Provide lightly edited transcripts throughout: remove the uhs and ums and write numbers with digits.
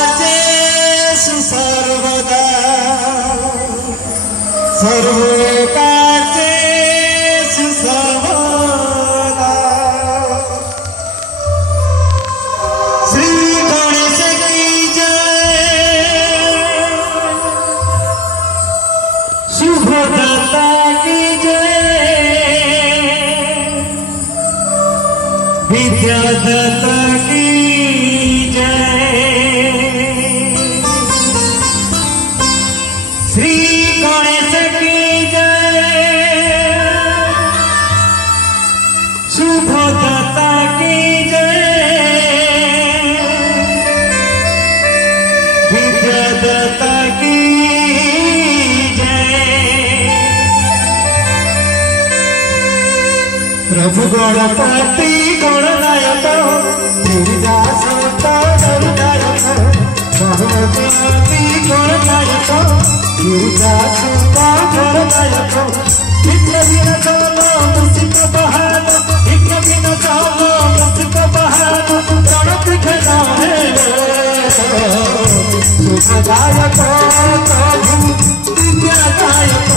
सर्वकार्येषु सर्वदा सर्वकार्येषु सर्वदा श्री गणेश की जय शुभदाता की जय विद्यादाता की श्री गणेश की जय शुभदाता की जय विद्यादाता की जय प्रभु गणपति गणनायक गिरिजासुता गरुडायक गणपति गणनायक गिरिजासुता गरुडायक विघ्न विनाशक मूषिक वाहन विघ्न विनाशक मूषिक वाहन गणपति हे शुभदायक प्रभु विद्यादायक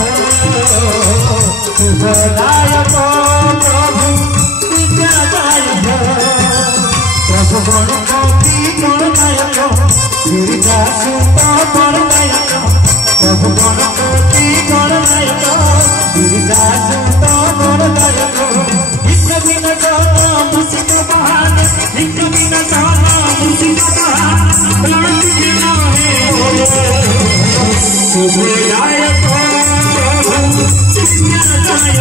शुभदायक प्रभु विद्यादायक प्रभु गणपति गणनायक गिरिजासुता गरुडायक प्रभु गणपति गणनायक गिरिजासुता गरुडायक विघ्न विनाशक मूषिक वाहन विघ्न विनाशक मूषिक वाहन गणपति हे शुभदायक प्रभु विद्यादायक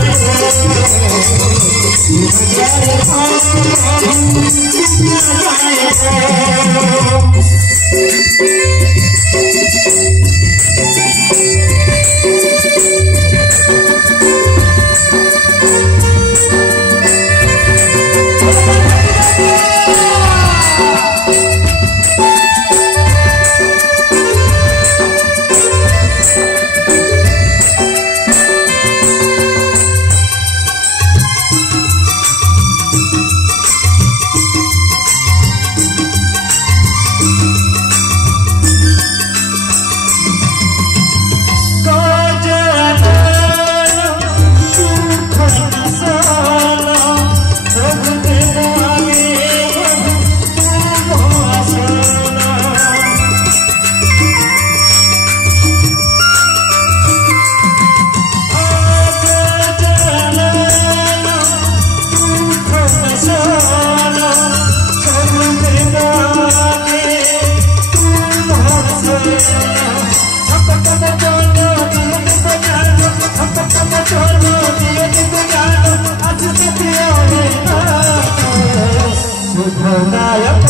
शुभदायक